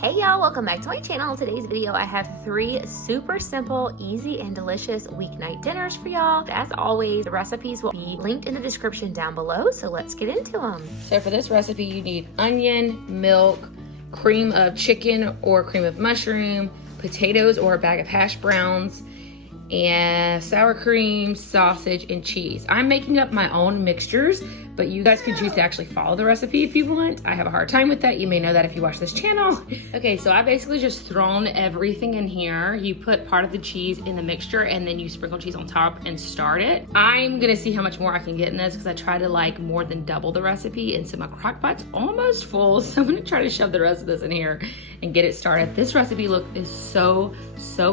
Hey y'all, welcome back to my channel. Today's video, I have 3 super simple, easy, and delicious weeknight dinners for y'all. As always, the recipes will be linked in the description down below, so let's get into them. So for this recipe, you need onion, milk, cream of chicken or cream of mushroom, potatoes or a bag of hash browns, and sour cream, sausage, and cheese. I'm making up my own mixtures, but you guys can choose to actually follow the recipe if you want. I have a hard time with that. You may know that if you watch this channel. Okay, so I basically just thrown everything in here. You put part of the cheese in the mixture and then you sprinkle cheese on top and start it. I'm gonna see how much more I can get in this because I try to like more than double the recipe, and so my crock pot's almost full, so I'm gonna try to shove the rest of this in here and get it started. This recipe is so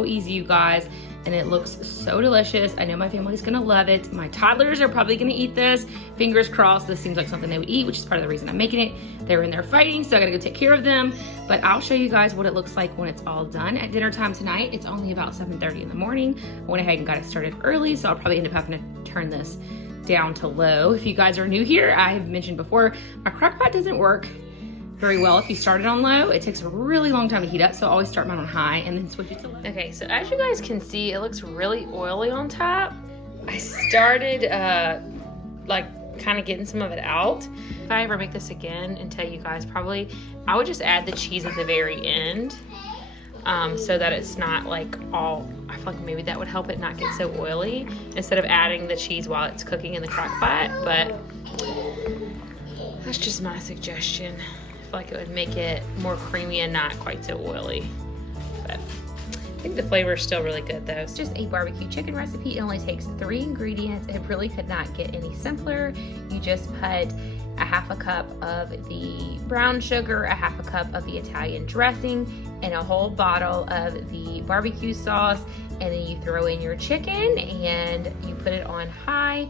easy, you guys. And it looks so delicious. I know my family's gonna love it. My toddlers are probably gonna eat this. Fingers crossed, this seems like something they would eat, which is part of the reason I'm making it. They were in there fighting, so I gotta go take care of them. But I'll show you guys what it looks like when it's all done. At dinner time tonight, it's only about 7:30 in the morning. I went ahead and got it started early, so I'll probably end up having to turn this down to low. If you guys are new here, I have mentioned before, my crock pot doesn't work very well if you start it on low. It takes a really long time to heat up, so I always start mine on high and then switch it to low. Okay, so as you guys can see, it looks really oily on top. I started like kind of getting some of it out. If I ever make this again and tell you guys, probably I would just add the cheese at the very end, so that it's not like all, I feel like maybe that would help it not get so oily instead of adding the cheese while it's cooking in the crock pot, but that's just my suggestion. I feel like it would make it more creamy and not quite so oily. But I think the flavor is still really good though. It's just a barbecue chicken recipe. It only takes 3 ingredients. It really could not get any simpler. You just put a half a cup of the brown sugar, a half a cup of the Italian dressing, and a whole bottle of the barbecue sauce. And then you throw in your chicken and you put it on high.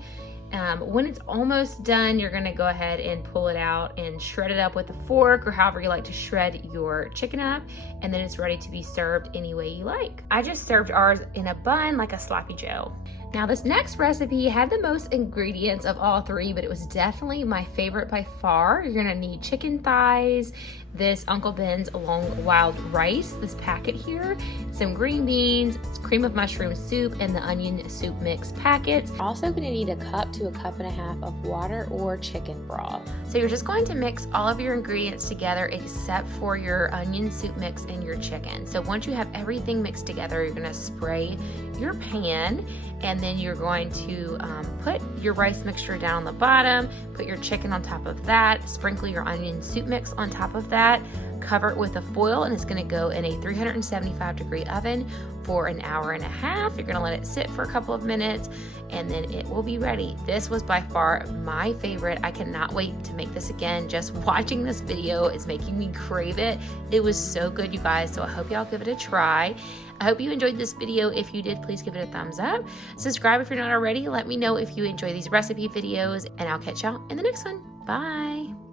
When it's almost done, you're gonna go ahead and pull it out and shred it up with a fork or however you like to shred your chicken up, and then it's ready to be served any way you like. I just served ours in a bun like a sloppy joe. Now this next recipe had the most ingredients of all 3, but it was definitely my favorite by far. You're gonna need chicken thighs, this Uncle Ben's long wild rice, this packet here, some green beans, cream of mushroom soup, and the onion soup mix packets. Also gonna need a cup to a cup and a half of water or chicken broth. So you're just going to mix all of your ingredients together except for your onion soup mix and your chicken. So once you have everything mixed together, you're gonna spray your pan, and then you're going to put your rice mixture down on the bottom, put your chicken on top of that, sprinkle your onion soup mix on top of that, cover it with a foil, and it's gonna go in a 375-degree oven for an hour and a half. You're gonna let it sit for a couple of minutes, and then it will be ready. This was by far my favorite. I cannot wait to make this again. Just watching this video is making me crave it. It was so good, you guys, so I hope y'all give it a try. I hope you enjoyed this video. If you did, please give it a thumbs up. Subscribe if you're not already. Let me know if you enjoy these recipe videos, and I'll catch y'all in the next one. Bye.